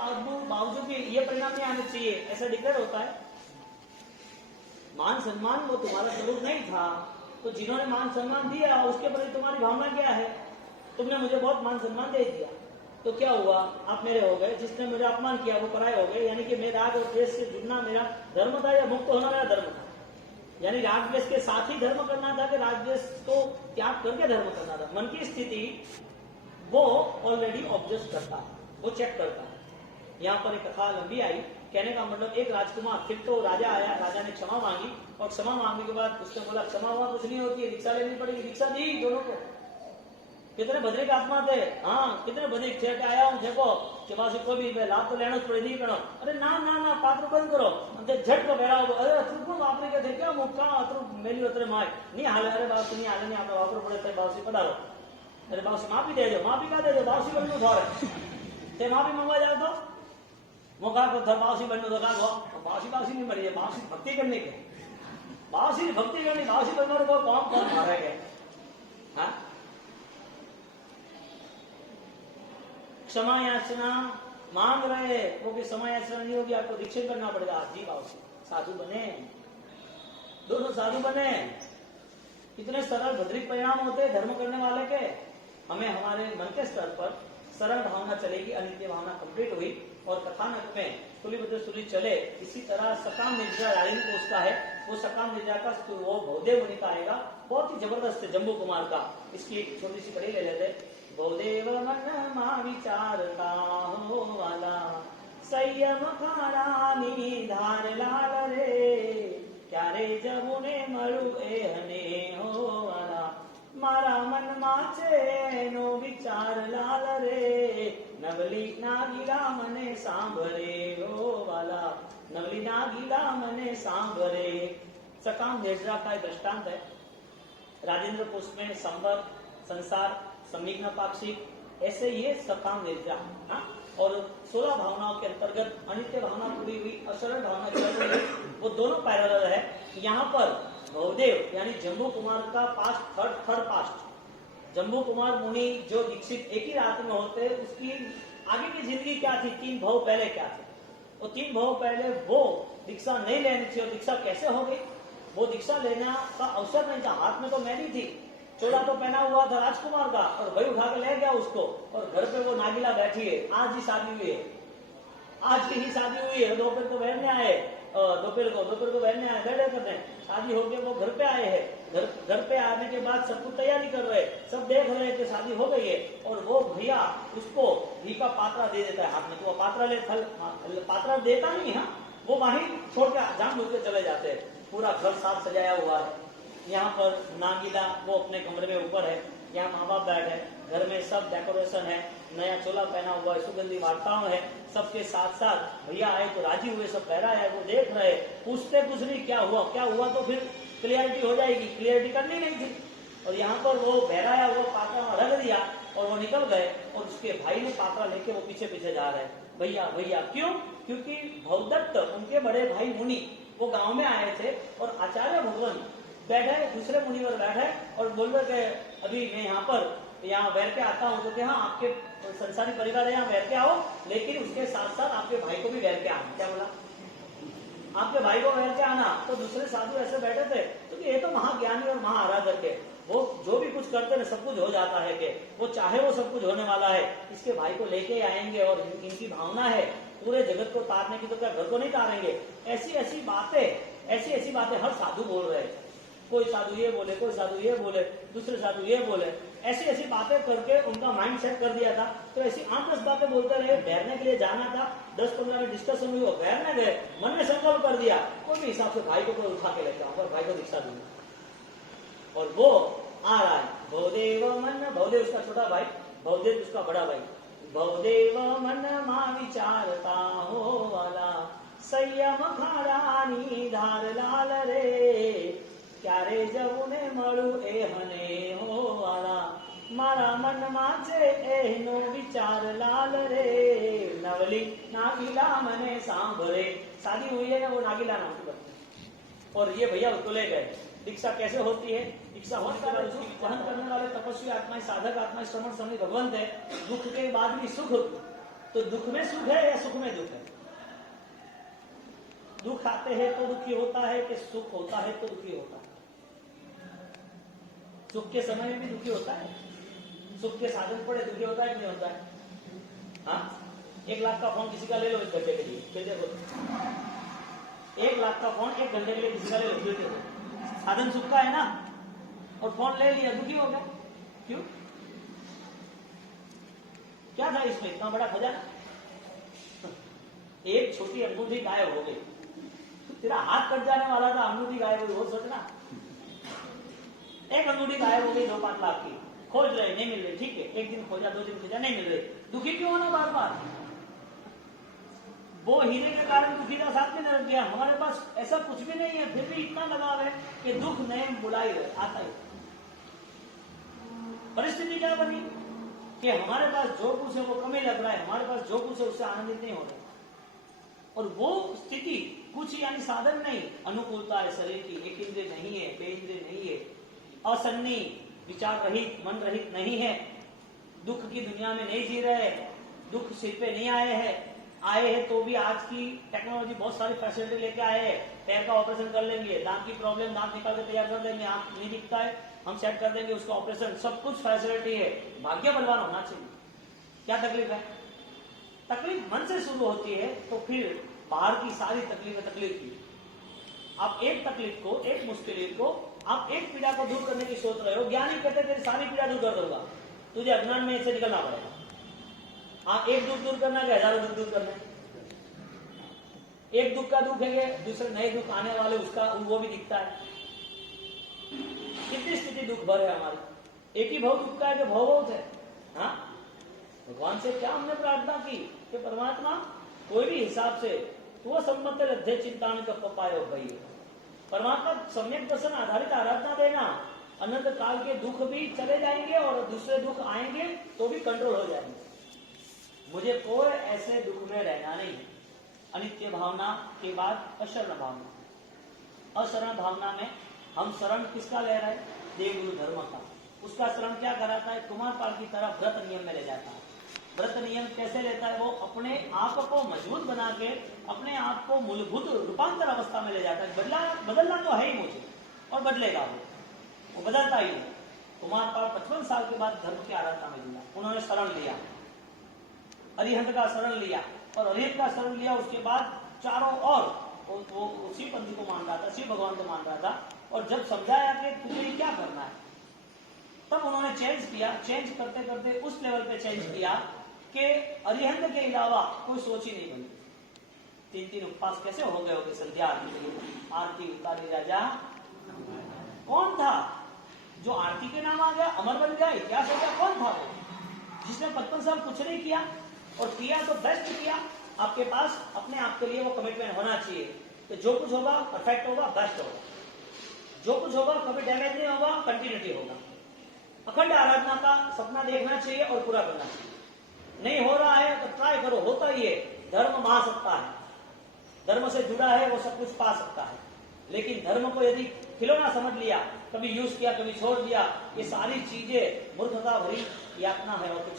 बावजूद भी ये परिणाम नहीं आना चाहिए, ऐसा डिक्लेयर होता है। मान सम्मान वो तुम्हारा स्वरूप नहीं था, तो जिन्होंने मान सम्मान दिया उसके प्रति तुम्हारी भावना क्या है? तुमने मुझे बहुत मान सम्मान दे दिया, तो क्या हुआ? आप मेरे हो गए। जिसने मेरा अपमान किया वो पराये हो गए। यानी कि मेरा राग और द्वेष से जुड़ना मेरा धर्म था या मुक्त होना मेरा धर्म था? यानी राग द्वेष के साथ ही धर्म करना था कि राग द्वेष को त्याग करके धर्म करना था? मन की स्थिति वो ऑलरेडी ऑब्जर्व करता है, वो चेक करता है। यहाँ पर एक कथा लंबी आई, कहने का मतलब एक राजकुमार, फिर तो राजा आया, राजा ने क्षमा मांगी और क्षमा मांगने के बाद उसने बोला क्षमा हुआ कुछ नहीं होती है, दीक्षा लेनी पड़ेगी। दीक्षा दी दोनों को। कितने भद्रिक आत्मा थे, हाँ कितने भद्रिक थे, आया हूँ देखो कि पास कोई भी लाभ तो लेना पड़े नहीं करो। अरे ना ना ना पात्र बंद करो, झट को बेरा हो। अरे अतरू को वापरे के थे क्या मुक्का अतरू मेली उतरे माय नहीं हाले। अरे बाप नहीं हाले नहीं, आप वापर पड़े थे बाप से पधारो। अरे बाप से माफी दे दो, माफी का दे दो, बाप से बनू थोड़े माफी मंगवा जाओ तो मौका को था बासी बनने दो। बासी नहीं मरी है, बासी भक्ति करने के, बासी भक्ति करनी, बासी बनने को कौन मारेंगे? हाँ क्षमा याचना मांग रहे, क्योंकि क्षमा याचना नहीं होगी आपको दीक्षित करना पड़ेगा। जी बाबू साधु बने, दोनों साधु बने। कितने सरल भद्रिक परिणाम होते हैं धर्म करने वाले के। हमें हमारे मन के स्तर पर सरल भावना चलेगी, अनित्य भावना कंप्लीट हुई और कथानक में स्थूलीबद्ध सूरी चले। इसी तरह सकाम निर्जा राजेंद्र को उसका है, वो सकाम निर्जा का वो भवदेव मुनि का आएगा, बहुत ही जबरदस्त है जम्बू कुमार का। इसकी एक छोटी सी कड़ी ले लेते। भवदेव मन मा विचारता हो वाला, संयम खारानी धार लाल रे, क्यारे जमुने मळु एहने हो वाला, मारा मन माचे नो विचार लाल रे, नवली नागीला मने सांभरे हो वाला, नवली नागीला मने सांभरे। सकाम निर्जा का दृष्टांत है। राजेंद्र पुष्प में संवर, संसार, समीग्न पाक्षिक, ऐसे ये सकाम निर्जा। और 16 भावनाओं के अंतर्गत अनित्य भावना पूरी हुई, असरल भावना चल रही, वो दोनों पैरेलल है। यहाँ पर भवदेव यानी जम्बू कुमार का past, third past, Jambu Kumar मुनि जो दीक्षित एक ही रात में होते, उसकी आगे की जिंदगी क्या थी, 3 भव पहले क्या थे? वो 3 भव पहले वो दीक्षा नहीं लेनी थी। और दीक्षा कैसे हो गई? वो दीक्षा लेना का अवसर नहीं था, हाथ में तो मैली थी, चोला तो पहना हुआ था राजकुमार का, और भाई उठा के ले गया उसको, और घर पे वो नागिला बैठी है। आज ही शादी हुई है, आज की ही शादी हुई है। दोपहर को बहन आए, दोपहर को बहन आए, गड़े करने शादी हो गई, वो घर पे आए हैं। घर पे आने के बाद सब कुछ तैयारी कर रहे, सब देख रहे कि शादी हो गई है। और वो भैया उसको घी का पात्रा दे देता है हाथ में, तो वो पात्रा ले, पात्रा देता नहीं है, वो वहीं छोड़ के जान बुझ के चले जाते हैं। पूरा घर साफ सजाया हुआ है। यहाँ पर नागीला वो अपने कमरे में ऊपर है, यहाँ माँ बाप बैठे, घर में सब डेकोरेशन है, नया चोला पहना हुआ है, सुगंधी वार्ताओं है। सबके साथ साथ भैया आए तो राजी हुए, सब पहरा है, वो देख रहे, पूछते कुछ नहीं क्या हुआ तो फिर क्लियरिटी हो जाएगी, क्लियरिटी करनी नहीं थी। और यहाँ पर वो बहराया हुआ पात्रा रख दिया और वो निकल गए, और उसके भाई ने पात्रा लेके वो पीछे पीछे जा रहे, भैया क्यों? क्योंकि भवदत्त उनके बड़े भाई मुनि वो गांव में आए थे, और आचार्य भगवान बैठे, दूसरे मुनिवर बैठे और बोल रहे थे अभी मैं यहाँ बैठ के आता हूँ, तो क्या हाँ आपके संसारी परिवार है, यहाँ बैठ के आओ, लेकिन उसके साथ साथ आपके भाई को भी बैठ के आना। क्या बोला? आपके भाई को बैठ के आना। तो दूसरे साधु ऐसे बैठे थे, क्योंकि ये तो महाज्ञानी और महाआराधक है, वो जो भी कुछ करते हैं सब कुछ हो जाता है, कि वो चाहे वो सब कुछ होने वाला है, इसके भाई को लेके आएंगे। और इनकी भावना है पूरे जगत को तारने की, तो क्या घर को नहीं तारेंगे? ऐसी ऐसी बातें हर साधु बोल रहे हैं। कोई साधु ये बोले, कोई साधु ये बोले, दूसरे साधु ये बोले, ऐसी बातें करके उनका माइंड सेट कर दिया था। तो ऐसी 8-10 बातें बोलते रहे। बैठने के लिए जाना था, 10-15 में डिस्कशन हुई, वो बैठने गए, मन में संकल्प कर दिया कोई भी हिसाब से भाई को कोई उठा के लेके आऊंगा, भाई को दीक्षा दूंगा। और वो आ रहा है भवदेव मन, भवदेव उसका छोटा भाई, भवदेव उसका बड़ा भाई। भवदेव मन मा विचारता हो वाला, संयम खारानी धार लाल रे, क्यारे जमुने मळु एहने हो वाला, मारा मन माचे एहनो विचार लाल रे, नवली नागीला मने सांभरे। शादी हुई है ना, वो नागीला नाम की बच्ची, और ये भैया उसको ले गए। दीक्षा कैसे होती है? दीक्षा होने के बाद उसकी वहन करने वाले तपस्वी आत्माएं, साधक आत्माएं, श्रवण समझ भगवंत है। दुख के बाद भी सुख होती, तो दुख में सुख है या सुख दुख आते हैं तो दुखी होता है कि सुख होता है तो दुखी होता है? सुख के समय में भी दुखी होता है, सुख के साधन पड़े दुखी होता है कि नहीं होता है? हाँ, 1 लाख का फोन किसी का ले लो 1 घंटे के लिए, फिर देखो 1 लाख का फोन 1 घंटे के लिए किसी का ले लो, फिर देखो साधन सुख का है ना, और फोन ले लिया दुखी हो गया, क्यों? क्या था इसमें इतना बड़ा खजाना? एक छोटी अंगूठी गायब हो गई, तेरा हाथ कट जाने वाला था, अंगूठी गायब हो गई, वो सोचना। एक अंगूठी गायब हो गई 2-5 लाख की, खोज रहे नहीं मिल रही, ठीक है, 1 दिन खोजा 2 दिन खोजा नहीं मिल रही, दुखी क्यों होना बार बार? वो हीरे के कारण दुखी का साथ में रख गया। हमारे पास ऐसा कुछ भी नहीं है, फिर भी इतना लगाव है कि दुख नए बुलाई रहे, आता ही। परिस्थिति क्या बनी कि हमारे पास जो कुछ है वो कमी लग रहा है, हमारे पास जो कुछ है उससे आनंदित नहीं हो रहे, और वो स्थिति कुछ यानी साधन नहीं, अनुकूलता है शरीर की, एक इंद्रिय नहीं है, बेइंद्रिय नहीं है, असन्नी, विचार रहित, मन रहित नहीं है, दुख की दुनिया में नहीं जी रहे, दुख सिर पे नहीं आए हैं तो भी आज की टेक्नोलॉजी बहुत सारी फैसिलिटी लेके आए हैं, पैर का ऑपरेशन कर लेंगे, दांत की प्रॉब्लम दांत निकाल के तैयार कर देंगे, आंख नहीं दिखता है हम सेट कर देंगे उसका ऑपरेशन, सब कुछ फैसिलिटी है। भाग्य बलवान होना चाहिए। क्या तकलीफ है? तकलीफ मन से शुरू होती है तो फिर बाहर की सारी तकलीफ की। आप एक तकलीफ को, एक मुश्किल को, आप एक पीड़ा को दूर करने की सोच रहे हो, ज्ञानी कहते तेरी सारी पीड़ा दूर कर दूंगा, तुझे अज्ञान में से निकलना पड़ेगा। हाँ, एक दुख दूर करना है, हजारों दुख दूर करना है। एक दुख का दुख है, दूसरे नए दुख आने वाले उसका वो भी दिखता है। कितनी स्थिति दुख भर है हमारी, एक ही भव दुख का है कि भव बहुत है। हाँ, भगवान से क्या हमने प्रार्थना की कि परमात्मा कोई भी हिसाब से तो सम्मत लज्जे चिंतान का पायो भाई, परमात्मा सम्यक दर्शन आधारित आराधना देना, अनंत काल के दुख भी चले जाएंगे और दूसरे दुख आएंगे तो भी कंट्रोल हो जाएंगे। मुझे कोई ऐसे दुख में रहना नहीं। अनित्य भावना के बाद अशरण भावना। अशरण भावना में हम शरण किसका ले रहे हैं? देवगुरु धर्म का। उसका शरण क्या कराता है? कुमारपाल की तरह व्रत नियम में ले जाता है। व्रत नियम कैसे लेता है? वो अपने आप को मजबूत बना के अपने आप को मूलभूत रूपांतर अवस्था में ले जाता है। बदलना तो है ही मुझे, और बदलेगा वो बदलता ही नहीं। कुमारपाल 55 साल के बाद धर्म की आराधना में जुड़ा। उन्होंने शरण लिया, अरिहंत का शरण लिया, और अरिहंत का शरण लिया उसके बाद चारों और वो शिव पंथी को मान रहा था, शिव भगवान को मान रहा था, और जब समझाया कि तुझे क्या करना है, तब उन्होंने चेंज किया। चेंज करते करते उस लेवल पे चेंज किया कि अरिहंत के अलावा कोई सोच ही नहीं बनी। 3 उपवास कैसे हो गए होंगे? संध्या आरती उतारी राजा कौन था जो आरती के नाम आ गया, अमर बन गया, इतिहास हो गया? कौन था वो जिसने 55 साल कुछ नहीं किया, और किया तो बेस्ट किया। आपके पास अपने आप के लिए वो कमिटमेंट होना चाहिए कि जो कुछ होगा परफेक्ट होगा, बेस्ट होगा, जो कुछ होगा कभी डैमेज नहीं होगा, कंटिन्यूटी होगा। अखंड आराधना का सपना देखना चाहिए और पूरा करना चाहिए। नहीं हो रहा है तो ट्राई करो, होता ही है। धर्म महासत्ता है, धर्म से जुड़ा है वो सब कुछ पा सकता है, लेकिन धर्म को यदि खिलौना समझ लिया, कभी यूज किया कभी छोड़ दिया, ये सारी चीजें मूर्खता भरी यातना है और कुछ,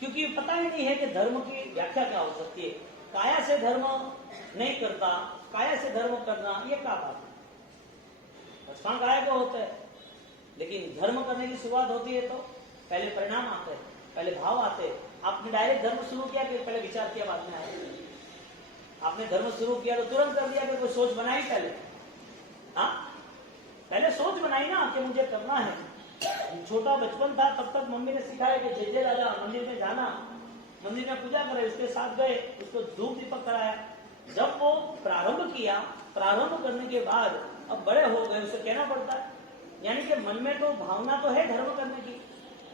क्योंकि पता ही नहीं है कि धर्म की व्याख्या क्या हो सकती है। काया से धर्म नहीं करता, काया से धर्म करना ये क्या बात है? बचपन काया को होता है, लेकिन धर्म करने की शुरुआत होती है तो पहले परिणाम आते हैं, पहले भाव आते हैं। आपने डायरेक्ट धर्म शुरू किया कि पहले विचार किया बाद में आया? आपने धर्म शुरू किया तो तुरंत कर दिया कि कोई सोच बनाई पहले? हाँ, पहले सोच बनाई ना कि मुझे करना है। छोटा बचपन था तब तक मम्मी ने सिखाया कि जय जय राजा मंदिर में जाना, मंदिर में पूजा करे, उसके साथ गए, उसको धूप दीपक कराया। जब वो प्रारंभ किया, प्रारंभ करने के बाद अब बड़े हो गए, उसे कहना पड़ता है, यानी कि मन में तो भावना तो है धर्म करने की,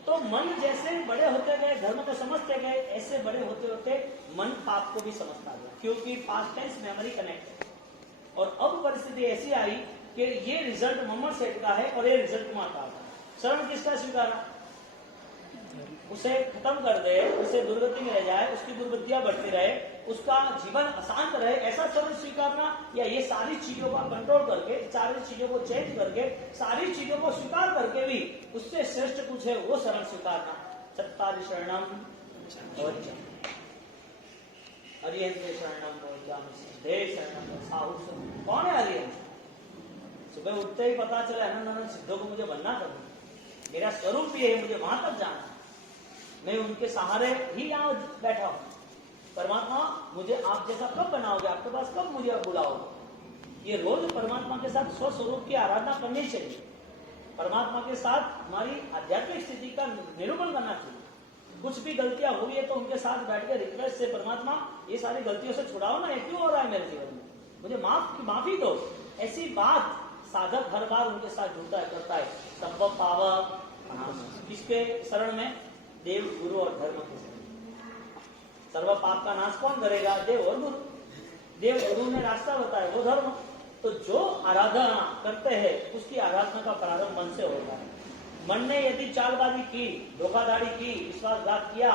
तो मन जैसे बड़े होते गए धर्म को समझते गए, ऐसे बड़े होते होते मन पाप को भी समझता गया, क्योंकि पास्ट टेंस मेमोरी कनेक्ट है। और अब परिस्थिति ऐसी आई कि ये रिजल्ट मम्मर सेठ का है और ये रिजल्ट कुमार का है। शरण किसका स्वीकारा? उसे खत्म कर दे, उसे दुर्गति में रह जाए, उसकी दुर्बुद्धियां बढ़ती रहे, उसका जीवन अशांत रहे, ऐसा शरण स्वीकारना, या ये सारी चीजों का कंट्रोल करके, सारी चीजों को चेंज करके, सारी चीजों को स्वीकार करके भी उससे श्रेष्ठ कुछ है वो शरण स्वीकारना। चत्तारि शरणम अरिहंते शरणम मोहितामि सिद्धे शरणम साहु शरणम। कौन है अरिहंत? सुबह उठते ही पता चला अनंत सिद्धों को मुझे बनना करना, मेरा स्वरूप भी है, मुझे वहां तक जाना, मैं उनके सहारे ही यहाँ बैठा हूं। परमात्मा मुझे आप जैसा कब बनाओगे, आपके पास कब मुझे अब बुलाओगे? ये रोज परमात्मा के साथ स्वस्वरूप की आराधना करनी चाहिए। परमात्मा के साथ हमारी आध्यात्मिक स्थिति का निरूपण करना चाहिए। कुछ भी गलतियां हो रही है तो उनके साथ बैठ के रिक्वेस्ट से, परमात्मा ये सारी गलतियों से छुड़ाओ ना, ये क्यों हो रहा है मेरे जीवन में, मुझे माफी दो। ऐसी बात साधक हर बार उनके साथ जुड़ता है, करता है। संभव पावक किसके शरण में? देव, गुरु और धर्म के शरण। सर्व पाप का नाश कौन करेगा? देव और गुरु। देव गुरु ने रास्ता बताया, वो धर्म। तो जो आराधना करते हैं उसकी आराधना का प्रारंभ मन से होता है। मन ने यदि चालबाजी की, धोखाधड़ी की, विश्वासघात किया,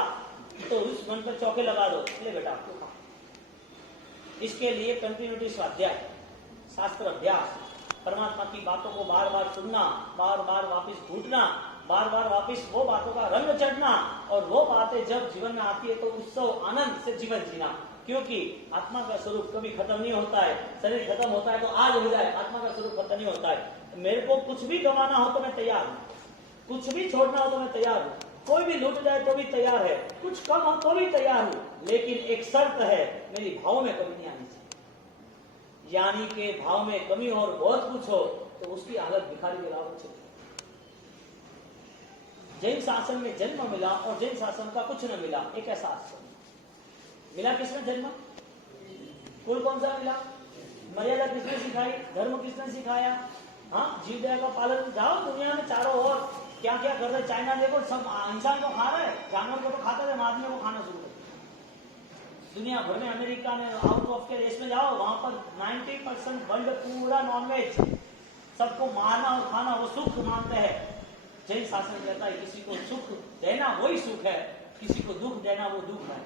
तो उस मन पर चौके लगा दो, ले बेटा आपको खा। इसके लिए कंटिन्यूटी स्वाध्याय, शास्त्र अभ्यास, परमात्मा की बातों को बार बार सुनना, बार बार वापिस घूटना, बार बार वापिस वो बातों का रंग चढ़ना, और वो बातें जब जीवन में आती है तो उत्सव आनंद से जीवन जीना। क्योंकि आत्मा का स्वरूप कभी खत्म नहीं होता है। शरीर खत्म होता है तो आज हो जाए, आत्मा का स्वरूप खत्म नहीं होता है। मेरे को कुछ भी गंवाना हो तो मैं तैयार हूं, कुछ भी छोड़ना हो तो मैं तैयार हूं, कोई भी लूट जाए तो भी तैयार है, कुछ कम हो तो भी तैयार हूं। लेकिन एक शर्त है, मेरी भाव में कमी नहीं आनी चाहिए। यानी कि भाव में कमी हो और बहुत कुछ हो तो उसकी हालत भिखारी के लाभ चलती। जैन शासन में जन्म मिला और जैन शासन का कुछ न मिला, एक ऐसा आश्रम मिला। किसने जन्म? कुल कौन सा मिला? मर्यादा किसने सिखाई? धर्म किसने सिखाया? हाँ, जीव दया का पालन। जाओ दुनिया में चारों ओर क्या क्या कर रहे, चाइना देखो, सब इंसान को खा रहे हैं, जानवर को तो खाता है, आदमी को खाना शुरू कर। दुनिया भर में, अमेरिका में, आउट ऑफ के देश में जाओ, वहां पर 90% वर्ल्ड पूरा नॉनवेज, सबको मारना और खाना वो सुख मानते हैं। जैन शासन कहता है किसी को सुख देना वही सुख है, किसी को दुख देना वो दुख है।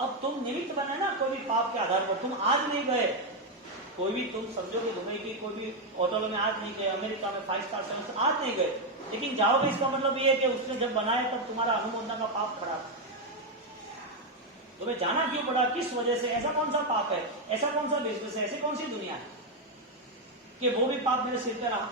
अब तुम निमित्त बने ना, कोई भी पाप के आधार पर। तुम आज नहीं गए, कोई भी तुम समझो कि घूमे की, कोई भी होटल में आज नहीं गए, अमेरिका में 5 स्टार से आज नहीं गए, लेकिन जाओगे, इसका मतलब ये है कि उसने जब बनाया तब तुम्हारा अनुमोदना का पाप खड़ा। तुम्हें जाना क्यों पड़ा, किस वजह से? ऐसा कौन सा पाप है, ऐसा कौन सा बिजनेस है, ऐसी कौन सी दुनिया है कि वो भी पाप मेरे सिर पे रहा?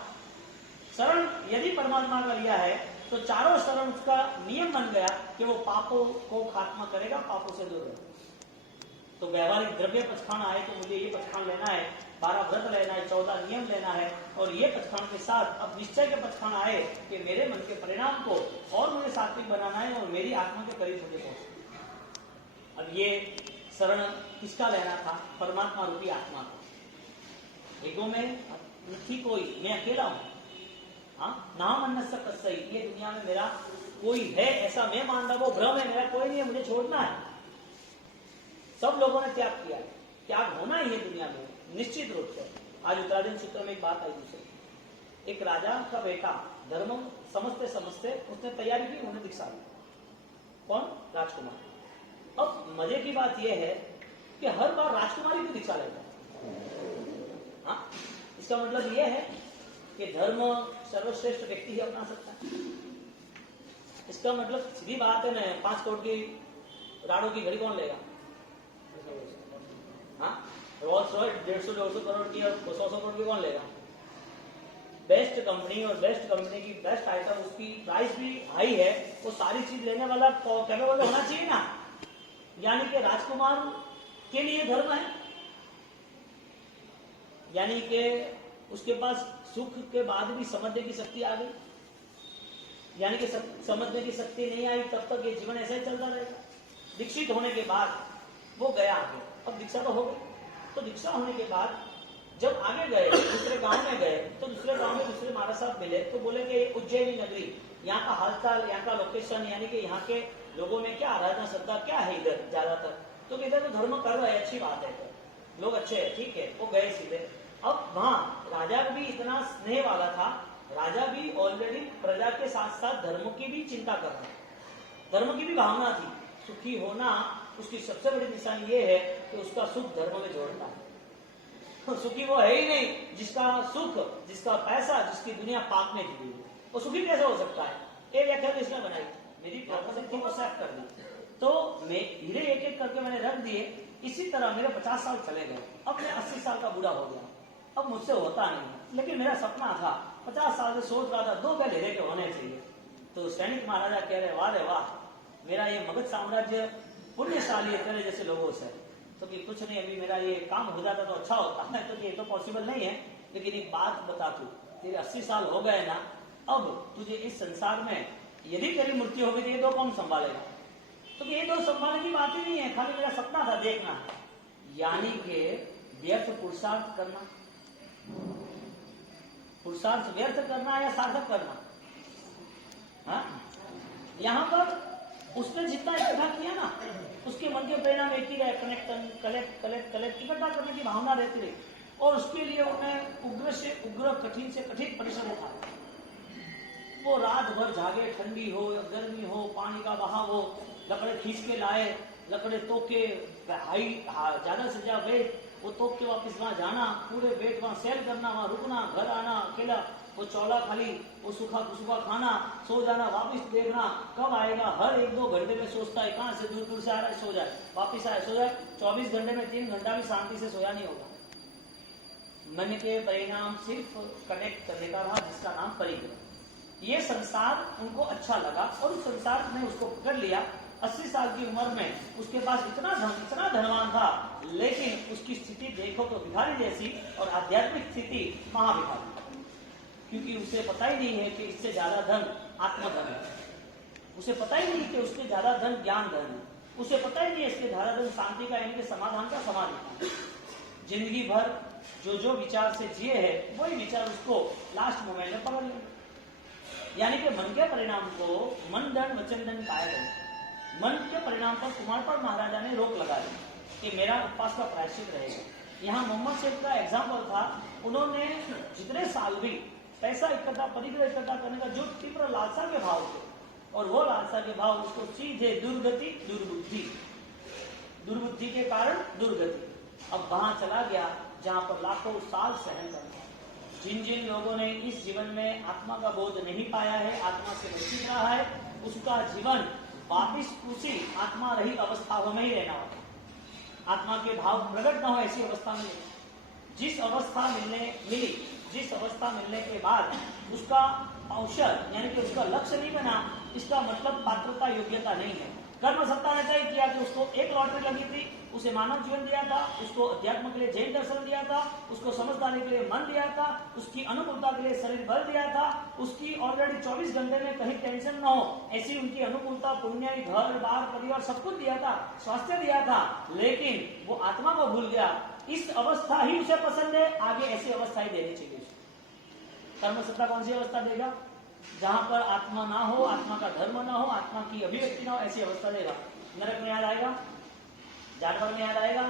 शरण यदि परमात्मा का लिया है तो चारों शरण उसका नियम बन गया कि वो पापों को खात्मा करेगा, पापों से दूर रहेगा। तो व्यवहारिक द्रव्य पचखान आए तो मुझे ये पचखान लेना है, 12 व्रत लेना है, 14 नियम लेना है, और ये पचखान के साथ अब निश्चय के पचखान आए कि मेरे मन के परिणाम को और मुझे सात्विक बनाना है और मेरी आत्मा के करीब मुझे पहुंचना। अब ये शरण किसका लेना था? परमात्मा रूपी आत्मा को। ईगो में थी कोई, मैं अकेला हूं, हाँ, नाम अन्न सब सही, ये दुनिया में मेरा कोई है ऐसा मैं मान रहा, वो भ्रम है, मेरा कोई नहीं है, मुझे छोड़ना है। सब लोगों ने त्याग किया है, त्याग होना ही है दुनिया में निश्चित रूप से। आज उत्तराधीन सूत्र में एक बात आई दूसरी, एक राजा का बेटा धर्म समझते समझते उसने तैयारी की, उन्हें दीक्षा दी। कौन? राजकुमार। अब मजे की बात यह है कि हर बार राजकुमारी की दीक्षा लेता है। हाँ, इसका मतलब यह है कि धर्म सर्वश्रेष्ठ व्यक्ति ही अपना सकता है। इसका मतलब सीधी बात है ना, 5 करोड़ की राड़ों की घड़ी कौन लेगा? हाँ, रोल्स रॉयस 150-200 करोड़ की और 100 करोड़ की कौन लेगा? बेस्ट कंपनी और बेस्ट कंपनी की बेस्ट आइटम, उसकी प्राइस भी हाई है, वो सारी चीज लेने वाला कैपेबल होना चाहिए ना। यानी कि राजकुमार के लिए धर्म है, यानी कि उसके पास सुख के बाद भी समझने की शक्ति आ गई, यानी कि समझने की शक्ति नहीं आई तब तक ये जीवन ऐसा ही चलता रहेगा। दीक्षित होने के बाद वो गया आगे, अब दीक्षा तो हो गई, तो दीक्षा होने के बाद जब आगे गए, दूसरे गांव में गए, तो दूसरे गांव में दूसरे महाराज साहब मिले, तो बोले कि उज्जैनी नगरी, यहाँ का हालचाल, यहाँ का लोकेशन, यानी कि यहाँ के लोगों में क्या आराधना श्रद्धा क्या है इधर ज्यादातर, तो इधर तो धर्म कर रहे हैं, अच्छी बात है, तो लोग अच्छे हैं, ठीक है, वो गए सीधे। अब वहां राजा भी इतना स्नेह वाला था, राजा भी ऑलरेडी प्रजा के साथ साथ धर्म की भी चिंता कर रहा है, धर्म की भी भावना थी। सुखी होना उसकी सबसे बड़ी निशानी ये है कि उसका सुख धर्म में जोड़ता है। तो सुखी वो है ही नहीं जिसका सुख, जिसका पैसा, जिसकी दुनिया पाप में जुड़ी हुई, वो सुखी कैसे हो सकता है? एक व्याख्या इसने बनाई, मेरी प्रॉपर्टी थी वो सेफ कर दी, तो मैं हीरे एक एक करके मैंने रख दिए। इसी तरह मेरे 50 साल चले गए, अब मैं 80 साल का बूढ़ा हो गया, अब मुझसे होता नहीं, लेकिन मेरा सपना था, 50 साल से सोच रहा था 2 बैल हीरे के होने चाहिए। तो सैनिक महाराजा कह रहे वाह रे वाह, मेरा ये मगध साम्राज्य पुण्यशाली है तेरे जैसे लोगों से। तो कि कुछ नहीं, अभी मेरा ये काम हो जाता तो अच्छा होता है। तो ये तो पॉसिबल नहीं है, लेकिन एक बात बता तू, तेरे 80 साल हो गए ना, अब तुझे इस संसार में यदि तेरी मृत्यु होगी तो ये 2 कौन संभालेगा? तो ये 2 संभालने की बात ही नहीं है, खाली मेरा सपना था देखना। यानी कि व्यर्थ पुरुषार्थ करना, पुरुषार्थ व्यर्थ करना या सार्थक करना। हाँ? यहां पर उसने जितना इकट्ठा किया ना, उसके मन के परिणाम एक ही रहे, कलेक्ट इकट्ठा करने की भावना रहती रही, और उसके लिए उन्हें उग्र से उग्र, कठिन से कठिन परिश्रम उठाया। वो रात भर जागे, ठंडी हो गर्मी हो, पानी का बहाव हो, लकड़े खींच के लाए, लकड़े तोड़ के हाई ज्यादा से ज्यादा वेट, वो तोड़ के वापस वहां जाना, पूरे वेट वहां सैर करना, वहां रुकना, घर आना अकेला, वो चौला खाली, वो सूखा खाना, सो जाना, वापस देखना कब आएगा। हर 1-2 घंटे में सोचता है कहां से दूर दूर से आ रहा है, सो जाए, वापिस आए, सो जाए। 24 घंटे में 3 घंटा भी शांति से सोया नहीं होगा। मन के परिणाम सिर्फ कनेक्ट करने का रहा, जिसका नाम परिग्रह। ये संसार उनको अच्छा लगा और उस संसार ने उसको पकड़ लिया। 80 साल की उम्र में उसके पास इतना धनवान था, लेकिन उसकी स्थिति देखो तो भिखारी जैसी, और आध्यात्मिक स्थिति महाभिखारी, क्योंकि उसे पता ही नहीं है कि इससे ज्यादा धन आत्मधन है, उसे पता ही नहीं कि उससे ज्यादा धन ज्ञान धन है, उसे पता ही नहीं है इससे ज्यादा धन शांति का, यानी कि समाधान का समाधि। जिंदगी भर जो विचार से जिए है वही विचार उसको लास्ट मोमेंट में पकड़ ले। यानी कि मन के परिणाम को मन दंड वचन दंड पाया गया। मन के परिणाम पर कुमारपाल महाराजा ने रोक लगा दी कि मेरा उपवास का प्रायश्चित रहेगा। यहाँ मोहम्मद शेख का एग्जाम्पल था, उन्होंने जितने साल भी पैसा इकट्ठा, परिग्रह इकट्ठा करने का जो तीव्र लालसा के भाव थे, और वो लालसा के भाव उसको सीधे दुर्गति, दुर्बुद्धि के कारण दुर्गति। अब वहां चला गया जहां पर लाखों साल सहन करना। जिन लोगों ने इस जीवन में आत्मा का बोध नहीं पाया है, आत्मा से वंचित रहा है, उसका जीवन वापिस उसी आत्मा रहित अवस्था में ही रहना होगा। आत्मा के भाव प्रकट न हो ऐसी अवस्था में, जिस अवस्था मिलने के बाद उसका अवसर यानी कि उसका लक्ष्य नहीं बना, इसका मतलब पात्रता योग्यता नहीं है। कर्म सत्ता ने तय किया कि उसको एक लॉटरी लगी थी, उसे मानव जीवन दिया था, उसको अध्यात्म के लिए जैन दर्शन दिया था, उसको समझदारी के लिए मन दिया था, उसकी अनुकूलता के लिए शरीर बल दिया था, उसकी ऑलरेडी 24 घंटे में कहीं टेंशन न हो ऐसी उनकी अनुकूलता, पुण्य, घर बार परिवार सब कुछ दिया था, स्वास्थ्य दिया था, लेकिन वो आत्मा को भूल गया। इस अवस्था ही उसे पसंद है, आगे ऐसी अवस्था ही देनी चाहिए। कर्म सत्ता कौन सी अवस्था देगा? जहां पर आत्मा ना हो, आत्मा का धर्म ना हो, आत्मा की अभिव्यक्ति ना हो, ऐसी अवस्था देगा। नरक में याद आएगा, जानवर में याद आएगा,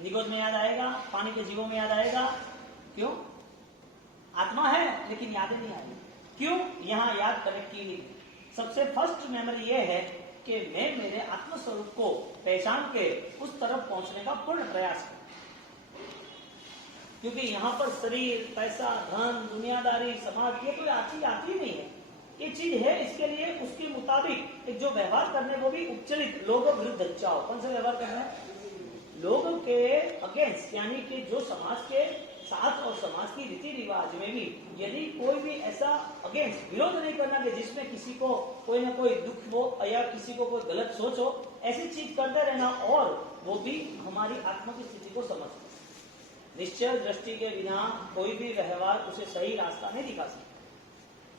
निगोद में याद आएगा, पानी के जीवों में याद आएगा। क्यों? आत्मा है लेकिन याद नहीं आएगी। क्यों? यहाँ याद कनेक्ट की नहीं। सबसे फर्स्ट मेमोरी ये है कि मैं मेरे आत्मस्वरूप को पहचान के उस तरफ पहुंचने का पूर्ण प्रयास करूं। क्योंकि यहाँ पर शरीर, पैसा, धन, दुनियादारी, समाज, ये कोई आती नहीं है। ये चीज है, इसके लिए उसके मुताबिक एक जो व्यवहार करने वो भी उपचलित लोग विरुद्ध चाहो। कौन सा व्यवहार करना है? लोगों के अगेंस्ट, यानी कि जो समाज के साथ और समाज की रीति रिवाज में भी यदि कोई भी ऐसा अगेंस्ट विरोध नहीं करना कि जिसमें किसी को कोई ना कोई दुख हो या किसी को कोई गलत सोच हो, ऐसी चीज करते रहना, और वो भी हमारी आत्मा की स्थिति को समझ। निश्चय दृष्टि के बिना कोई भी व्यवहार उसे सही रास्ता नहीं दिखा सकता।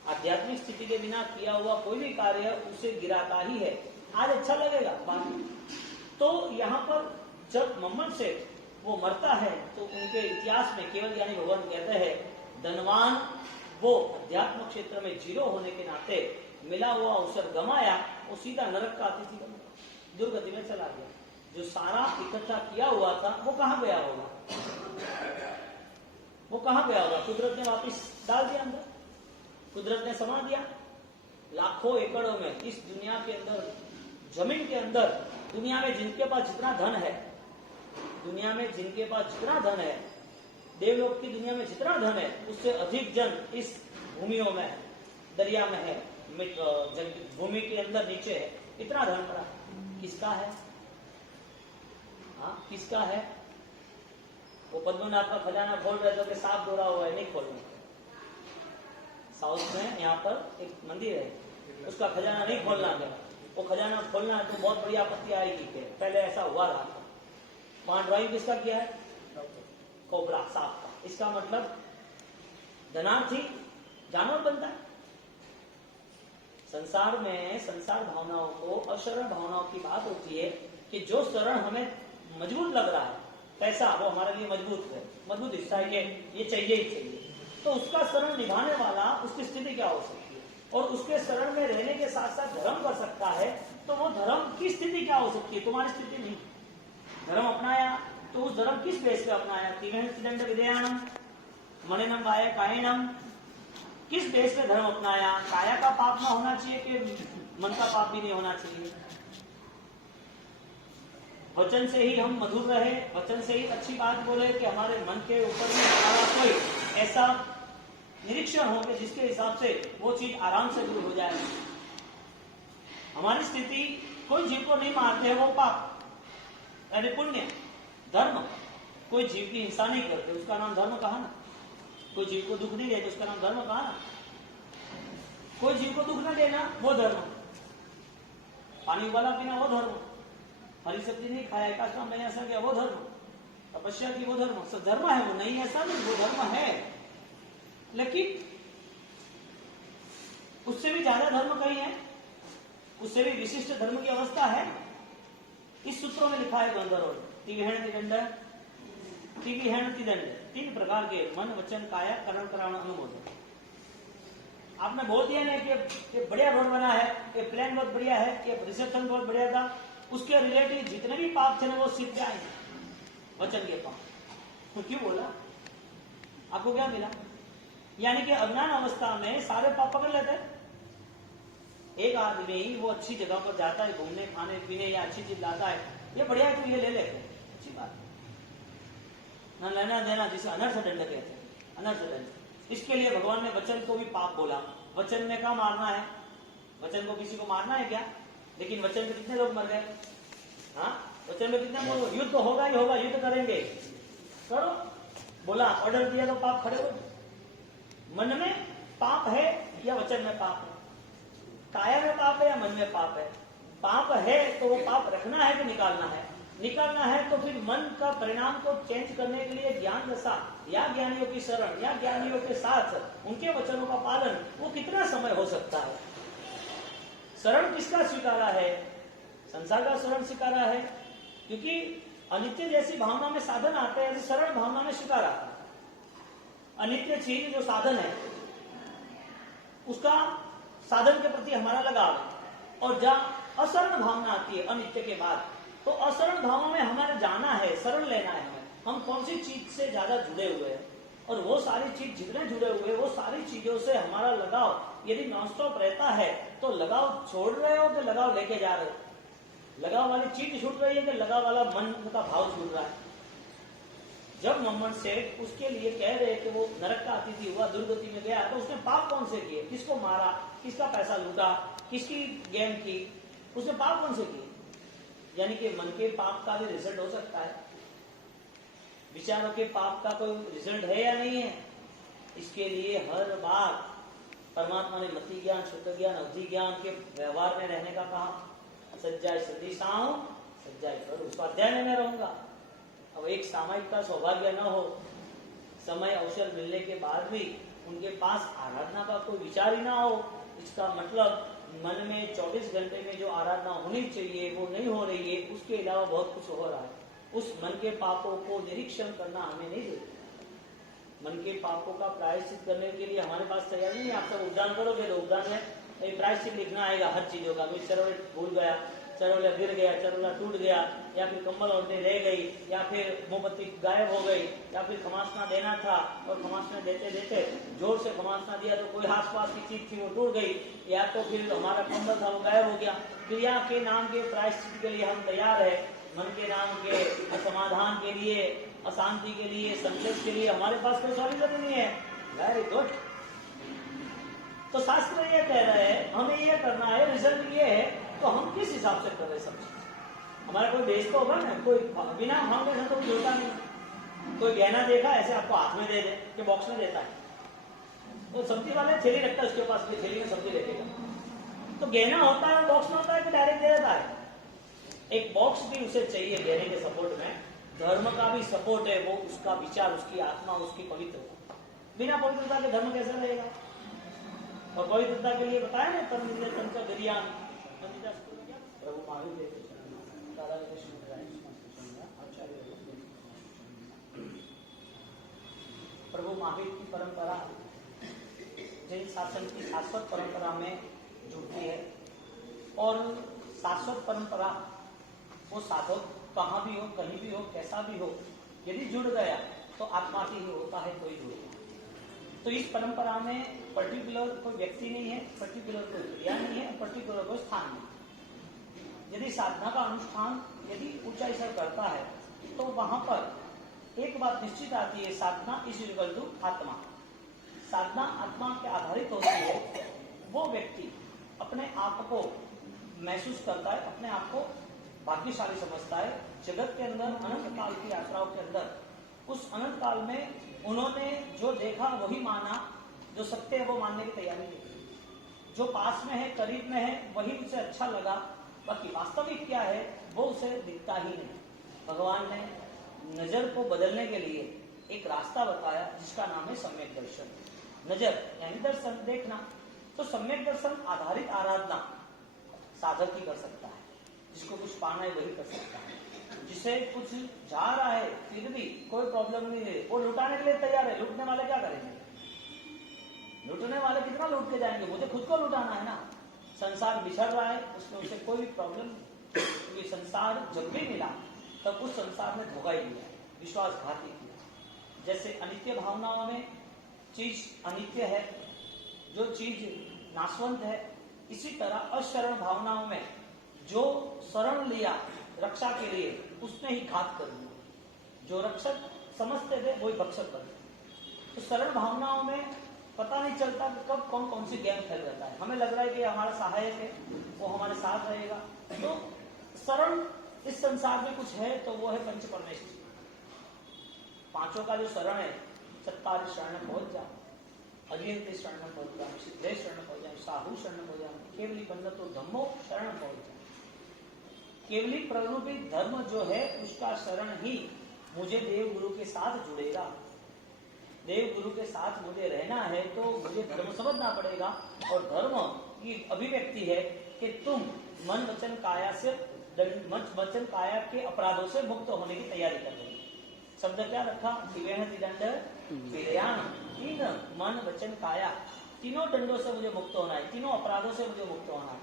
आध्यात्मिक स्थिति के बिना किया हुआ कोई भी कार्य उसे गिराता ही है। आज अच्छा लगेगा बाकी। तो यहाँ पर जब मोहम्मद शेख वो मरता है तो उनके इतिहास में केवल यानी भगवान कहते हैं धनवान वो अध्यात्म क्षेत्र में जीरो होने के नाते मिला हुआ अवसर गमाया, वो सीधा नरक का अतिथि बन दुर्गति में चला गया। जो सारा इकट्ठा किया हुआ था वो कहाँ गया होगा? वो कहाँ गया होगा? कुदरत ने वापिस डाल दिया अंदर, कुदरत ने समा दिया। लाखों एकड़ों में इस दुनिया के अंदर, जमीन के अंदर, दुनिया में जिनके पास जितना धन है, दुनिया में जिनके पास जितना धन है, देवलोक की दुनिया में जितना धन है, उससे अधिक जन इस भूमियों में है, दरिया में है, भूमि के अंदर नीचे है, इतना धन पड़ा। किसका है? हाँ, किसका है? वो पद्मनाभ का खजाना खोल रहे थे, सांप दौड़ा हुआ है, नहीं खोलना। साउथ में यहाँ पर एक मंदिर है, उसका खजाना नहीं खोलना है। वो खजाना खोलना है तो बहुत बड़ी आपत्ति आएगी। के पहले ऐसा हुआ रहा था। वहां ड्राइंग किसका किया है? कोबरा, सांप का। इसका मतलब धनार्थी जानवर बनता है। संसार में संसार भावनाओं को, अशरण भावनाओं की बात होती है कि जो शरण हमें मजबूत लग रहा है, पैसा वो हमारे लिए मजबूत है, मजबूत हिस्सा है, ये चाहिए ही चाहिए, तो उसका शरण निभाने वाला उसकी स्थिति क्या हो सकती है? और उसके शरण में रहने के साथ साथ धर्म कर सकता है, तो वो धर्म की स्थिति क्या हो सकती है? तुम्हारी स्थिति नहीं। धर्म अपनाया तो उस धर्म किस बेस पे अपनाया? तिदंड विधेयनम मणिनम वाय कायनम, किस बेस पे धर्म अपनाया? काया का पाप ना होना चाहिए कि मन का पाप भी नहीं होना चाहिए? वचन से ही हम मधुर रहे, वचन से ही अच्छी बात बोले कि हमारे मन के ऊपर में हमारा कोई ऐसा निरीक्षण हो कि जिसके हिसाब से वो चीज आराम से दूर हो जाए। हमारी स्थिति, कोई जीव को नहीं मारते हैं वो पाप यानी पुण्य। धर्म, कोई जीव की हिंसा नहीं करते, उसका नाम धर्म कहा ना। कोई जीव को दुख नहीं देते, उसका नाम धर्म कहा ना। कोई जीव को दुख न देना वो धर्म। पानी वाला पीना वो धर्म। हरी सब्जी नहीं खाया, एकाश काम नहीं ऐसा किया वो धर्म। तपस्या की वो धर्म। सब धर्म है, वो नहीं ऐसा नहीं, वो धर्म है। लेकिन उससे भी ज्यादा धर्म कहीं है, उससे भी विशिष्ट धर्म की अवस्था है। इस सूत्रों में लिखा है गंधर्व तिविहण तिदंड, तिविहण तिदंड, 3 प्रकार के मन वचन काया करण कराण अनुमोदन। आपने बोल दिया ना कि ये बढ़िया रोड बना है, ये प्लान बहुत बढ़िया है, ये रिसेप्शन बहुत बढ़िया था, उसके रिलेटिव जितने भी पाप थे ना वो सिद्ध जाएंगे वचन के पाप। तो क्यों बोला? आपको क्या मिला? यानी कि अज्ञान अवस्था में सारे पाप पकड़ लेते हैं। एक आदमी वो अच्छी जगह पर जाता है घूमने खाने पीने या अच्छी चीज लाता है, ये बढ़िया है तो ये ले लेते हैं, अच्छी बात है, न लेना देना, जिसे अनर्थ दंड कहते हैं, अनर्थ दंड। इसके लिए भगवान ने वचन को भी पाप बोला। वचन में क्या मारना है? वचन को किसी को मारना है क्या? लेकिन वचन में कितने लोग मर गए? हाँ, वचन में कितने लोग? युद्ध होगा ही होगा, युद्ध करेंगे, करो बोला, ऑर्डर दिया तो पाप खड़े हो। मन में पाप है या वचन में पाप है? काया में पाप है या मन में पाप है? पाप है तो वो पाप रखना है कि निकालना है? निकालना है तो फिर मन का परिणाम को चेंज करने के लिए ज्ञान दशा या ज्ञानियों की शरण या ज्ञानियों के साथ उनके वचनों का पालन, वो कितना समय हो सकता है? शरण किसका स्वीकारा है? संसार का शरण स्वीकारा है, क्योंकि अनित्य जैसी भावना में साधन आते हैं, ऐसी शरण भावना में स्वीकार आता है। अनित्य चीज जो साधन है उसका साधन के प्रति हमारा लगाव है, और जहां अशरण भावना आती है अनित्य के बाद, तो अशरण भावना में हमारे जाना है, शरण लेना है हमें। हम कौन सी चीज से ज्यादा जुड़े हुए हैं, और वो सारी चीज जितने जुड़े हुए वो सारी चीजों से हमारा लगाव यदि नॉनस्टॉप रहता है तो लगाव छोड़ रहे हो कि लगाव लेके जा रहे हो? लगाव वाली चीज छूट रही है कि लगाव वाला मन का भाव छूट रहा है? जब मोहम्मद सेठ उसके लिए कह रहे कि वो नरक का अतिथि हुआ, दुर्गति में गया, तो उसने पाप कौन से किए? किसको मारा, किसका पैसा लूटा, किसकी गेम की? उसने पाप कौन से किए? यानी कि मन के पाप का भी रिजल्ट हो सकता है, विचारों के पाप का कोई रिजल्ट है या नहीं है? इसके लिए हर बार परमात्मा ने मति ज्ञान, शुद्ध ज्ञान, अवधि ज्ञान के व्यवहार में रहने का कहा। सज्जाय सदीशाओं, सज्जाय करो, स्वाध्याय में मैं रहूंगा। अब एक सामायिक का सौभाग्य न हो, समय अवसर मिलने के बाद भी उनके पास आराधना का कोई विचार ही ना हो, इसका मतलब मन में 24 घंटे में जो आराधना होनी चाहिए वो नहीं हो रही है, उसके अलावा बहुत कुछ हो रहा है। उस मन के पापों को निरीक्षण करना हमें नहीं देता। मन के पापों का प्रायश्चित करने के लिए हमारे पास तैयार नहीं है। आप सब उद्यान करोगे तो उद्यान में प्रायश्चित लिखना आएगा हर चीजों का। कोई चरवल भूल गया, चरवला गिर गया, चरवला टूट गया, या फिर कम्बल ओढ़ने रह गई, या फिर मोमबत्ती गायब हो गई, या फिर खमासना देना था और खमासना देते देते जोर से खमासना दिया तो कोई आसपास की चीज थी वो टूट गई, या तो फिर हमारा कम्बल था वो गायब हो गया। क्रिया के नाम के प्रायश्चित के लिए हम तैयार है, मन के नाम के समाधान के लिए, अशांति के लिए, संदेश के लिए हमारे पास कोई सॉल्यूशन नहीं है। Very good. तो शास्त्र ये कह रहे हैं हमें ये करना है, रिजल्ट ये है, तो हम किस हिसाब से कर रहे सब? हमारा कोई बेच तो होगा ना, कोई बिना फाउंडेशन तो कुछ होता नहीं। कोई गहना देखा ऐसे आपको हाथ में दे दे कि बॉक्स में देता है, तो सब्जी वाले थैली रखता है उसके पास, थैली में सब्जी रखेगा। तो गहना होता है बॉक्स में होता है कि डायरेक्ट दे देता है? एक बॉक्स भी उसे चाहिए गहने के सपोर्ट में। धर्म का भी सपोर्ट है, वो उसका विचार, उसकी आत्मा, उसकी पवित्रता। बिना पवित्रता के धर्म कैसे रहेगा? और पवित्रता के लिए बताया ना प्रभु महावीर प्रभु महावीर की परंपरा जैन शासन की शाश्वत परंपरा में जुड़ती है। और शाश्वत परंपरा वो साधक कहाँ भी हो, कहीं भी हो, कैसा भी हो, यदि जुड़ गया तो आत्मा ही होता है, कोई जुड़ गया। तो इस परंपरा में पर्टिकुलर कोई व्यक्ति नहीं है, पर्टिकुलर कोई क्रिया नहीं है, पर्टिकुलर कोई स्थान नहीं। यदि साधना का अनुष्ठान यदि ऊंचाई से करता है तो वहां पर एक बात निश्चित आती है, साधना इज इक्वल टू आत्मा। साधना आत्मा के आधारित होती है। वो व्यक्ति अपने आप को महसूस करता है, अपने आप को भाग्यशाली समझता है। जगत के अंदर अनंत काल की यात्राओं के अंदर उस अनंत काल में उन्होंने जो देखा वही माना, जो सत्य है वो मानने की तैयारी नहीं की। जो पास में है, करीब में है, वही उसे अच्छा लगा, बाकी वास्तविक क्या है वो उसे दिखता ही नहीं। भगवान ने नजर को बदलने के लिए एक रास्ता बताया जिसका नाम है सम्यक दर्शन। नजर यानी दर्शन, देखना। तो सम्यक दर्शन आधारित आराधना साधक ही कर सकता है। जिसको कुछ पाना है वही कर सकता है। जिसे कुछ जा रहा है फिर भी कोई प्रॉब्लम नहीं है, वो लुटाने के लिए तैयार है। लूटने वाले क्या करेंगे? लूटने वाले कितना लूट के जाएंगे? मुझे खुद को लुटाना है ना। संसार बिछड़ रहा है, उसमें उसे कोई प्रॉब्लम, क्योंकि संसार जब भी मिला तब उस संसार में धोखा ही दिया, विश्वासघाती किया। जैसे अनित्य भावनाओं में चीज अनित्य है, जो चीज नाशवंत है, इसी तरह अशरण भावनाओं में जो शरण लिया रक्षा के लिए उसने ही घात कर दिया। जो रक्षक समझते थे वही भक्षक बन गए। तो शरण भावनाओं में पता नहीं चलता कि कब कौन कौन सी गेम खेल रहता है। हमें लग रहा है कि हमारा सहायक है, वो हमारे साथ रहेगा। तो शरण इस संसार में कुछ है तो वो है पंच परमेश्वर। पांचों का जो शरण है, सत्कार शरण में पहुंच जाओ, अभियंत शरण में पहुंच जाओ, सिद्धे शरण में पहुंच जाओ, साहू शरण में पहुंच जाओ, केवली बंद तो धम्मो शरण में पहुंच जाओ। केवली प्ररूपी धर्म जो है उसका शरण ही मुझे देव गुरु के साथ जुड़ेगा। देव गुरु के साथ मुझे रहना है तो मुझे धर्म समझना पड़ेगा। और धर्म की अभिव्यक्ति है कि तुम मन वचन काया से वचन काया के अपराधों से मुक्त होने की तैयारी कर रहे हो। शब्द क्या रखा? दंड विलयान। तीन मन वचन काया, तीनों दंडों से मुझे मुक्त होना है, तीनों अपराधों से मुझे मुक्त होना है।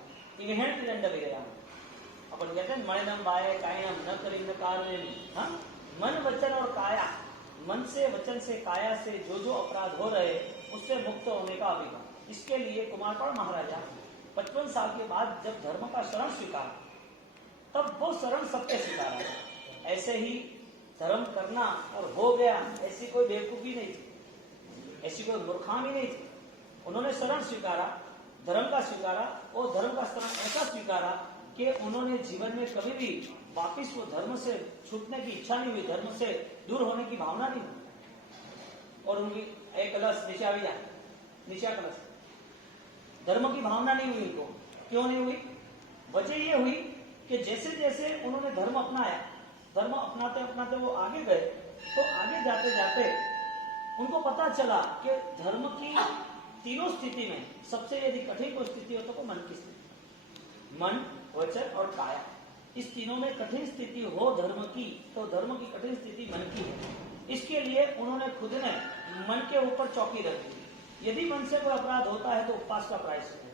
दंड विलयान। अपन कहते हैं मणिनम बाय कायनम न करी न कार्य। मन वचन और काया, मन से वचन से काया से जो अपराध हो रहे उससे मुक्त होने का अभिमान। इसके लिए कुमारपाल महाराजा 55 साल के बाद जब धर्म का शरण स्वीकारा तब वो शरण सत्य स्वीकारा। ऐसे ही धर्म करना और हो गया ऐसी कोई बेवकूफी नहीं थी, ऐसी कोई मूर्खामी नहीं थी। उन्होंने शरण स्वीकारा, धर्म का स्वीकारा, और धर्म का शरण ऐसा स्वीकारा कि उन्होंने जीवन में कभी भी वापिस वो धर्म से छूटने की इच्छा नहीं हुई, धर्म से दूर होने की भावना नहीं हुई। और उनकी एक कलश नीचे आ गया, नीचे कलश, धर्म की भावना नहीं हुई उनको। क्यों नहीं हुई? वजह ये हुई कि जैसे जैसे उन्होंने धर्म अपनाया, धर्म अपनाते अपनाते वो आगे गए, तो आगे जाते जाते उनको पता चला कि धर्म की तीनों स्थिति में सबसे यदि कठिन कोई स्थिति हो तो मन की स्थिति। मन, वचन और काया, इस तीनों में कठिन स्थिति हो धर्म की तो धर्म की कठिन स्थिति मन की है। इसके लिए उन्होंने खुद ने मन के ऊपर चौकी रख दी। यदि मन से कोई अपराध होता है तो उपवास का प्रायश्चित है,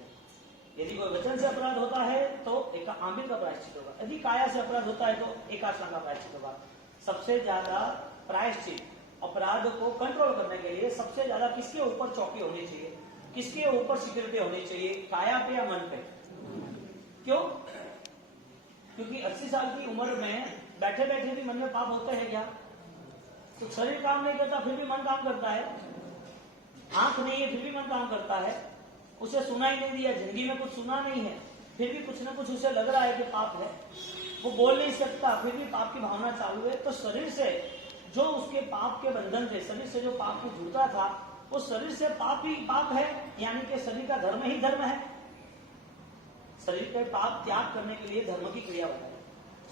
यदि कोई वचन से अपराध होता है तो एक आमिर का प्रायश्चित होगा, यदि काया से अपराध होता है तो एकाश्रम का प्रायश्चित होगा। सबसे ज्यादा प्रायश्चित अपराध को कंट्रोल करने के लिए सबसे ज्यादा किसके ऊपर चौकी होनी चाहिए, किसके ऊपर सिक्योरिटी होनी चाहिए? काया पे या मन पे? क्यों? क्योंकि 80 साल की उम्र में बैठे बैठे भी मन में पाप होते हैं क्या? तो शरीर काम नहीं करता फिर भी मन काम करता है, आंख नहीं है फिर भी मन काम करता है, उसे सुना ही नहीं दिया, जिंदगी में कुछ सुना नहीं है, फिर भी कुछ ना कुछ उसे लग रहा है कि पाप है। वो बोल नहीं सकता, फिर भी पाप की भावना चालू है, तो शरीर से जो उसके पाप के बंधन थे, शरीर से जो पाप को जुड़ता था, वो शरीर से पाप ही पाप है, यानी कि शरीर का धर्म ही धर्म है। शरीर के पाप त्याग करने के लिए धर्म की क्रिया बताई,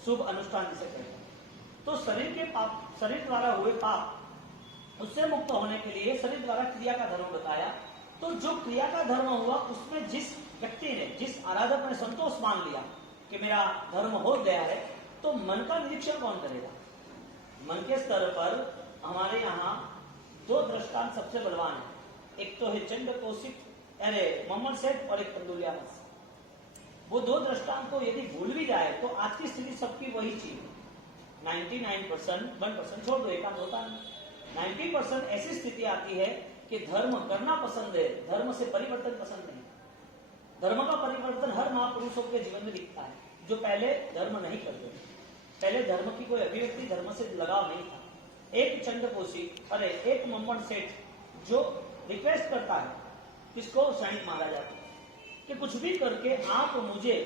शुभ अनुष्ठान जिसे कहते हैं। तो शरीर के पाप, शरीर द्वारा हुए पाप, उससे मुक्त होने के लिए शरीर द्वारा क्रिया का धर्म बताया। तो जो क्रिया का धर्म हुआ, उसमें जिस व्यक्ति ने, जिस आराधक ने संतोष मान लिया कि मेरा धर्म हो गया है, तो मन का निरीक्षण कौन करेगा? मन के स्तर पर हमारे यहाँ दो दृष्टांत सबसे बलवान है। एक तो है चंड कौशिक, अरे मोहम्मद सेठ, और एक पंदुलियामस। वो दो दृष्टांत को यदि भूल भी जाए तो आज की स्थिति सबकी वही चीज, 99%, 1% छोड़ दो, एक काम होता है। 90% ऐसी स्थिति आती है कि धर्म करना पसंद है, धर्म से परिवर्तन पसंद नहीं। धर्म का परिवर्तन हर महापुरुषों के जीवन में दिखता है, जो पहले धर्म नहीं करते, पहले धर्म की कोई अभिव्यक्ति, धर्म से लगाव नहीं था। एक चंद्रकोशी, अरे एक मोहम्मद सेठ जो रिक्वेस्ट करता है, किसको सैनिक मारा जाता है कि कुछ भी करके आप मुझे,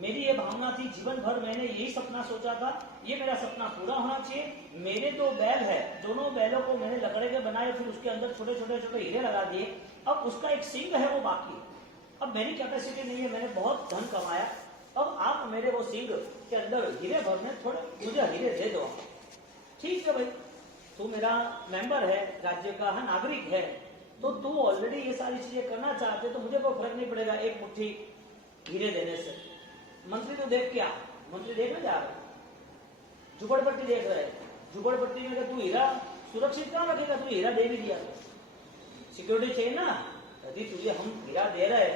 मेरी ये भावना थी जीवन भर, मैंने यही सपना सोचा था, ये मेरा सपना पूरा होना चाहिए। मेरे दो बैल है, दोनों बैलों को मैंने लकड़े के बनाए, फिर उसके अंदर छोटे छोटे छोटे हीरे लगा दिए, अब उसका एक सींग है वो बाकी है। अब मेरी कैपेसिटी नहीं है, मैंने बहुत धन कमाया, अब आप मेरे वो सींग के अंदर हीरे भरने, थोड़े मुझे हीरे दे दो। ठीक है भाई, तू मेरा मेंबर है, राज्य का है, नागरिक है, तो तू ऑलरेडी ये सारी चीजें करना चाहते, तो मुझे कोई फर्क नहीं पड़ेगा एक मुट्ठी हीरे देने से। मंत्री तो देख क्या, मंत्री देखने जा रहे, झुपड़पट्टी देख रहे, झुपड़पट्टी में तू हीरा सुरक्षित कहाँ रखेगा? तू हीरा दे भी दिया तो सिक्योरिटी चाहिए ना। यदि तुझे हम हीरा दे रहे,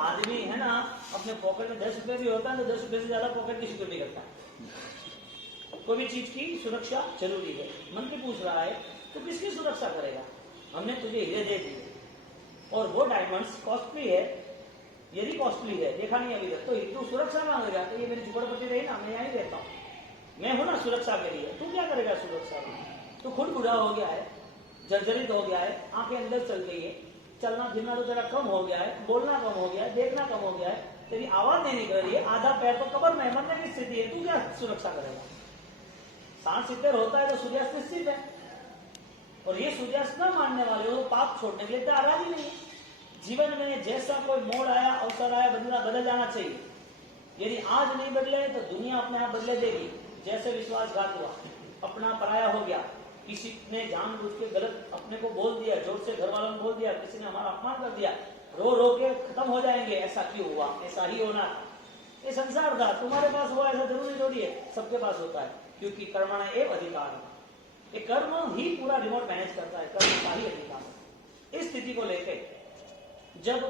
आदमी है ना अपने पॉकेट में 10 रुपए भी होता है तो 10 रुपए से ज्यादा पॉकेट की सिक्योरिटी करता है। कोई भी चीज की सुरक्षा जरूरी है। मंत्री पूछ रहा है तो किसकी सुरक्षा करेगा? हमने तुझे हीरे दे दिए और वो डायमंड्स कॉस्टली है, यदि कॉस्टली है, देखा नहीं अभी तक, तो तू सुरक्षा मांगेगा तो ये मेरी झुपड़पट्टी रही ना, मैं यहीं रहता हूँ, मैं हूं ना सुरक्षा के लिए, तू क्या करेगा सुरक्षा में? तू खुद बूढ़ा हो गया है, जर्जरित हो गया है, आंखें अंदर चल गई है, चलना फिरना तो तेरा कम हो गया है, बोलना कम हो गया है, देखना कम हो गया है, तेरी आवाज नहीं निकल रही है, आधा पैर तो कब्र में, मरने की स्थिति है, तू क्या सुरक्षा करेगा? 60-70 होता है तो सूर्यास्त निश्चित है, और ये सूर्यास्त न मानने वाले वो पाप छोड़ने के लिए तैयार ही नहीं। जीवन में जैसा कोई मोड़ आया, अवसर आया, बदल जाना चाहिए। यदि आज नहीं बदले तो दुनिया अपने आप बदले देगी। जैसे विश्वासघात हुआ, अपना पराया हो गया, किसी ने जानबूझ के गलत अपने को बोल दिया, जोर से घर वालों को बोल दिया, किसी ने हमारा अपमान कर दिया, रो रो के खत्म हो जाएंगे, ऐसा क्यों हुआ, ऐसा ही होना, ये संसार था, तुम्हारे पास हुआ ऐसा जरूरी थोड़ी है, सबके पास होता है, क्योंकि कर्मणा एव अधिकार है, ये कर्म ही पूरा रिमोट मैनेज करता है, कर्म का ही अधिकार है। इस स्थिति को लेकर जब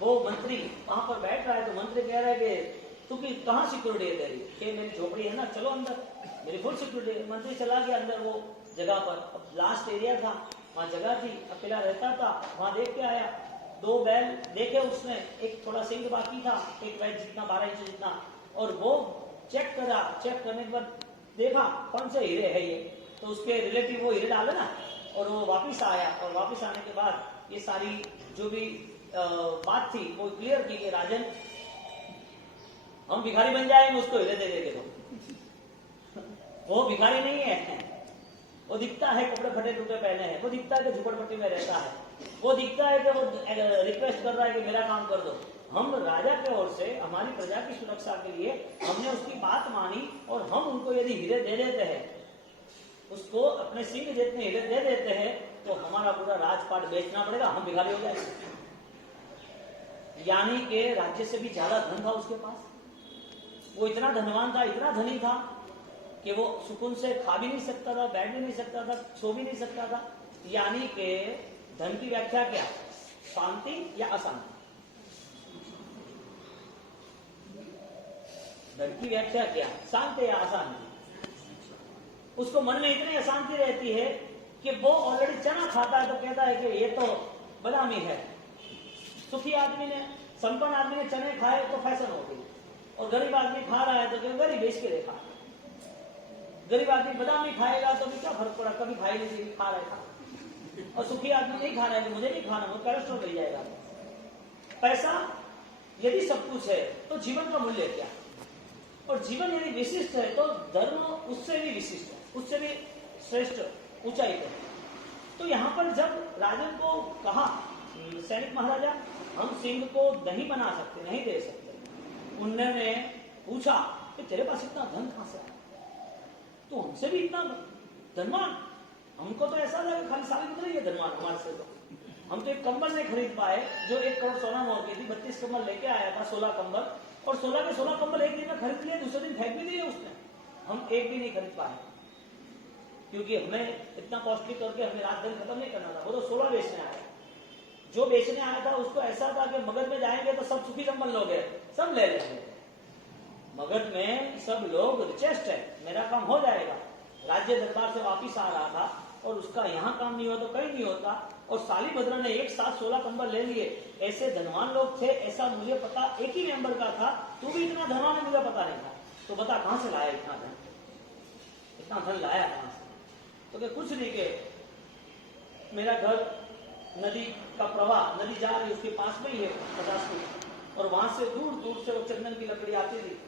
वो मंत्री वहां पर बैठ रहा है तो मंत्री कह रहा है कि तू की कहाँ सिक्योरिटी है तेरी? कि मेरी झोपड़ी है ना, चलो अंदर, मेरी फुल सिक्योरिटी। मंत्री चला गया अंदर वो जगह पर, अब लास्ट एरिया था, वहां जगह थी, अकेला रहता था, वहां देख के आया, 2 बैल देखे उसने, एक थोड़ा सिंह बाकी था, एक बैल जितना 12 इंच जितना, और वो चेक करा, चेक करने के बाद देखा कौन से हीरे है ये, तो उसके रिलेटिव वो हीरे डाले ना, और वो वापिस आया, और वापिस आने के बाद ये सारी जो भी बात थी वो क्लियर की कि राजन हम भिखारी बन जाएंगे, उसको हीरे दे देंगे। तो वो भिखारी नहीं है, वो दिखता है कपड़े फटे टूटे पहने हैं, वो दिखता है कि झुपड़पट्टी में रहता है, वो दिखता है कि वो रिक्वेस्ट कर रहा है कि मेरा काम कर दो। हम राजा के ओर से हमारी प्रजा की सुरक्षा के लिए हमने उसकी बात मानी, और हम उनको यदि हीरे दे देते हैं, उसको अपने सिंह जितने हीरे दे देते हैं, तो हमारा पूरा राजपाट बेचना पड़ेगा, हम भिखारी हो जाएंगे। यानी कि राज्य से भी ज्यादा धन था उसके पास, वो इतना धनवान था, इतना धनी था कि वो सुकून से खा भी नहीं सकता था, बैठ भी नहीं सकता था, सो भी नहीं सकता था। यानी कि धन की व्याख्या क्या? शांति या अशांति? धन की व्याख्या क्या? शांति या अशांति? उसको मन में इतनी अशांति रहती है कि वो ऑलरेडी चना खाता है तो कहता है कि ये तो बदामी है। सुखी आदमी ने, संपन्न आदमी ने चने खाए तो फैशन हो गई, और गरीब आदमी खा रहा है तो गरीब इसके लिए खा। गरीब आदमी बादामी खाएगा तो भी क्या फर्क पड़ा, कभी खाई नहीं, खा रहा था। और सुखी आदमी नहीं खा रहा है कि मुझे नहीं खाना, वो कोलेस्ट्रॉल मिल जाएगा। पैसा यदि सब कुछ है तो जीवन का मूल्य क्या? और जीवन यदि विशिष्ट है तो धर्म उससे भी विशिष्ट है, उससे भी श्रेष्ठ ऊंचाई पर। तो यहाँ पर जब राजन को कहा सैनिक महाराजा हम सिंह को नहीं बना सकते, नहीं दे सकते, उन्होंने पूछा कि तेरे पास इतना धन कहां से आया, तो हमसे भी इतना धनवान, हमको तो ऐसा था कि खाली साली बदल है धनवान हमारे से। तो हम तो एक कंबल नहीं खरीद पाए जो 1 करोड़ सोना मोहर की थी, 32 कंबल लेके आया था, 16 कंबल, और 16 के 16 कंबल एक दिन में खरीद लिए, दूसरे दिन फेंक भी दिए उसने। हम एक भी नहीं खरीद पाए क्योंकि हमें इतना कॉस्टली करके हमें रात दिन खत्म नहीं करना था। वो तो 16 बेचने आया, जो बेचने आया था उसको ऐसा था कि मगध में जाएंगे तो सब सुखी संपन्न लोग हैं, सब ले लेंगे, मगध में सब लोग रिचेस्ट है, मेरा काम हो जाएगा। राज्य दरबार से वापिस आ रहा था और उसका यहाँ काम नहीं हुआ तो कहीं नहीं होता, और सालीभद्र ने एक साथ 16 कंबल ले लिए। ऐसे धनवान लोग थे, ऐसा मुझे पता एक ही मेंबर का था, तू भी इतना धनवान है मुझे पता नहीं था, तो बता कहां से लाया इतना धन, इतना धन लाया कहां से? तो क्या कुछ नहीं, के मेरा घर नदी का प्रवाह, नदी जा रही उसके पास में ही है 50 फीट, और वहां से दूर दूर से वो चंदन की लकड़ी आती थी,